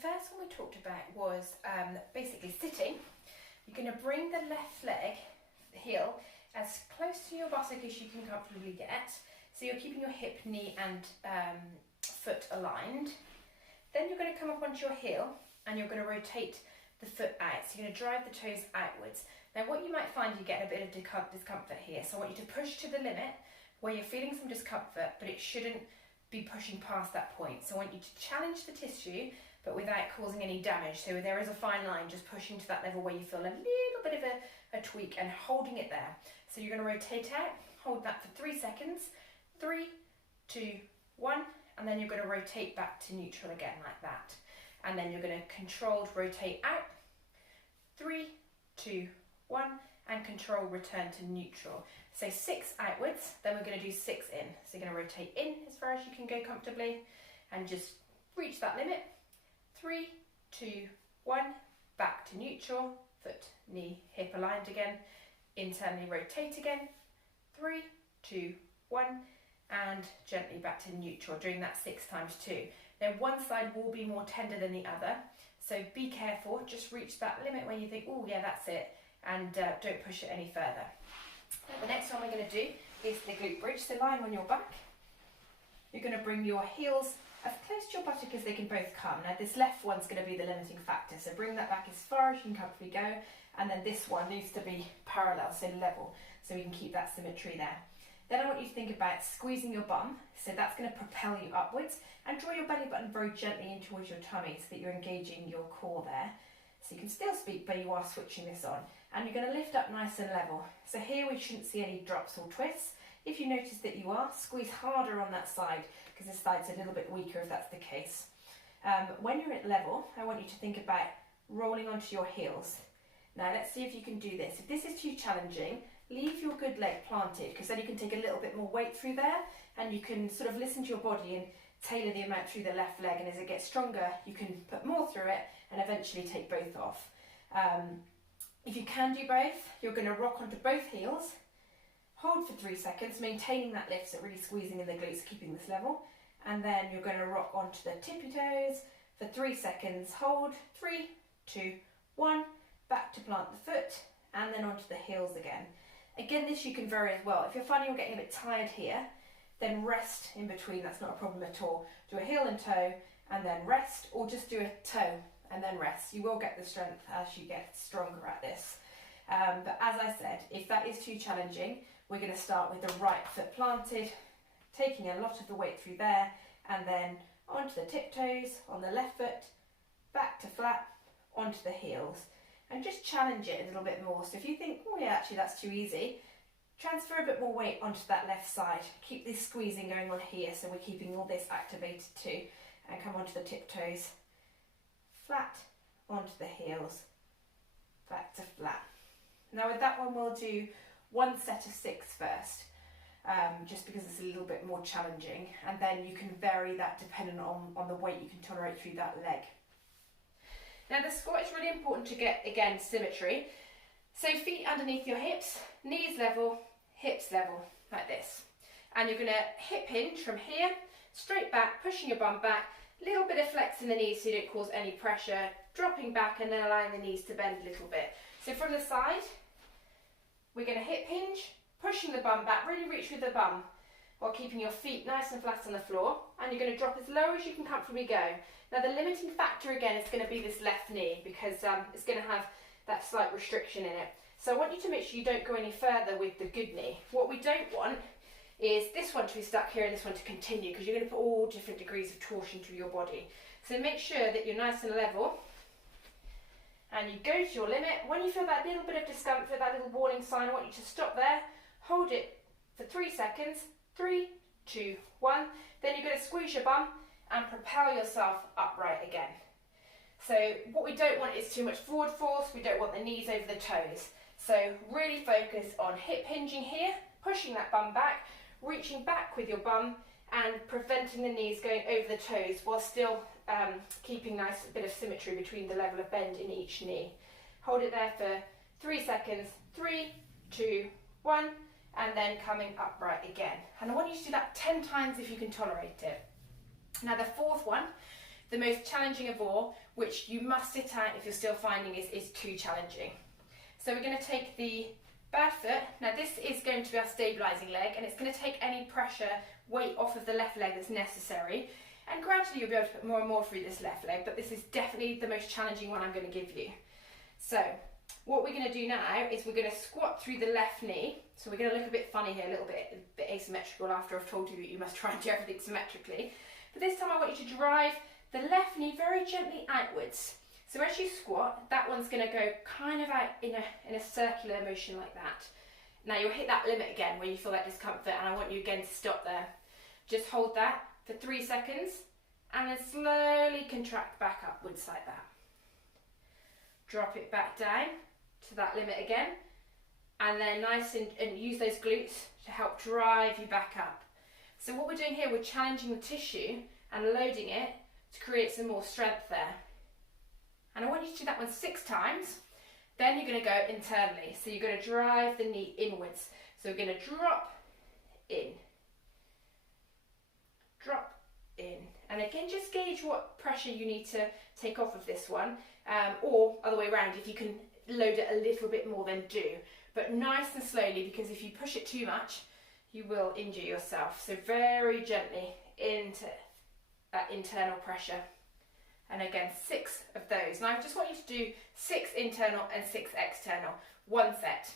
first one we talked about was basically sitting. You're going to bring the left leg, the heel, as close to your buttock as you can comfortably get. So you're keeping your hip, knee and foot aligned. Then you're going to come up onto your heel and you're going to rotate the foot out. So you're going to drive the toes outwards. Now what you might find, you get a bit of discomfort here. So I want you to push to the limit where you're feeling some discomfort, but it shouldn't be pushing past that point. So I want you to challenge the tissue, but without causing any damage. So there is a fine line, just pushing to that level where you feel a little bit of a tweak and holding it there. So you're going to rotate out, hold that for 3 seconds. 3, 2, 1, and then you're going to rotate back to neutral again like that. And then you're going to controlled rotate out, 3, 2, 1, and control return to neutral. So 6 outwards, then we're going to do 6 in. So you're going to rotate in as far as you can go comfortably and just reach that limit. 3, 2, 1, back to neutral, foot, knee, hip aligned again, internally rotate again, 3, 2, 1, and gently back to neutral, doing that 6 times 2. Now one side will be more tender than the other, so be careful, just reach that limit where you think, oh yeah, that's it, and don't push it any further. Now, the next one we're going to do is the glute bridge. So lying on your back, you're going to bring your heels as close to your buttock as they can both come. Now this left one's going to be the limiting factor, so bring that back as far as you can comfortably go, and then this one needs to be parallel, so level, so we can keep that symmetry there. Then I want you to think about squeezing your bum, so that's going to propel you upwards, and draw your belly button very gently in towards your tummy so that you're engaging your core there. So you can still speak, but you are switching this on. And you're going to lift up nice and level. So here we shouldn't see any drops or twists. If you notice that you are, squeeze harder on that side, because this side's a little bit weaker if that's the case. When you're at level, I want you to think about rolling onto your heels. Now let's see if you can do this. If this is too challenging, leave your good leg planted, because then you can take a little bit more weight through there and you can sort of listen to your body and tailor the amount through the left leg, and as it gets stronger you can put more through it and eventually take both off. If you can do both, you're going to rock onto both heels, hold for 3 seconds, maintaining that lift, so really squeezing in the glutes, keeping this level, and then you're going to rock onto the tippy toes for 3 seconds, hold, 3, 2, 1, back to plant the foot, and then onto the heels again. Again, this you can vary as well. If you're finding you're getting a bit tired here, then rest in between, that's not a problem at all. Do a heel and toe and then rest, or just do a toe and then rest. You will get the strength as you get stronger at this. But as I said, if that is too challenging, we're going to start with the right foot planted, taking a lot of the weight through there, and then onto the tiptoes on the left foot, back to flat, onto the heels. And just challenge it a little bit more. So if you think, oh yeah, actually that's too easy, transfer a bit more weight onto that left side. Keep this squeezing going on here, so we're keeping all this activated too. And come onto the tiptoes, flat, onto the heels, back to flat. Now with that one we'll do 1 set of 6 first, just because it's a little bit more challenging, and then you can vary that depending on the weight you can tolerate through that leg. Now the squat is really important to get, again, symmetry. So feet underneath your hips, knees level, hips level, like this. And you're going to hip hinge from here, straight back, pushing your bum back, little bit of flex in the knees so you don't cause any pressure, dropping back and then allowing the knees to bend a little bit. So from the side, we're going to hip hinge, pushing the bum back, really reach with the bum, while keeping your feet nice and flat on the floor, and you're going to drop as low as you can comfortably go. Now the limiting factor again is going to be this left knee, because it's going to have that slight restriction in it. So I want you to make sure you don't go any further with the good knee. What we don't want is this one to be stuck here and this one to continue, because you're going to put all different degrees of torsion through your body. So make sure that you're nice and level, and you go to your limit. When you feel that little bit of discomfort, that little warning sign, I want you to stop there, hold it for 3 seconds, 3, 2, 1, then you're going to squeeze your bum and propel yourself upright again. So what we don't want is too much forward force, we don't want the knees over the toes. So really focus on hip hinging here, pushing that bum back, reaching back with your bum and preventing the knees going over the toes, while still keeping nice bit of symmetry between the level of bend in each knee. Hold it there for 3 seconds, 3, 2, 1, and then coming upright again. And I want you to do that 10 times if you can tolerate it. Now the fourth one, the most challenging of all, which you must sit at if you're still finding is too challenging. So we're going to take the bad foot. Now this is going to be our stabilising leg, and it's going to take any pressure, weight off of the left leg that's necessary. And gradually you'll be able to put more and more through this left leg, but this is definitely the most challenging one I'm going to give you. So what we're going to do now is we're going to squat through the left knee. So we're going to look a bit funny here, a bit asymmetrical after I've told you that you must try and do everything symmetrically. But this time I want you to drive the left knee very gently outwards. So as you squat, that one's going to go kind of out in a circular motion like that. Now you'll hit that limit again where you feel that discomfort, and I want you again to stop there. Just hold that for 3 seconds and then slowly contract back upwards like that. Drop it back down to that limit again, and then nice and use those glutes to help drive you back up. So what we're doing here, we're challenging the tissue and loading it to create some more strength there. And I want you to do that one 6 times. Then you're going to go internally. So you're going to drive the knee inwards. So we're going to drop in, drop in. And again, just gauge what pressure you need to take off of this one. Or other way around, if you can load it a little bit more, then do. But nice and slowly, because if you push it too much, you will injure yourself. So very gently into that internal pressure. And again, 6 of those. Now I just want you to do 6 internal and 6 external. 1 set.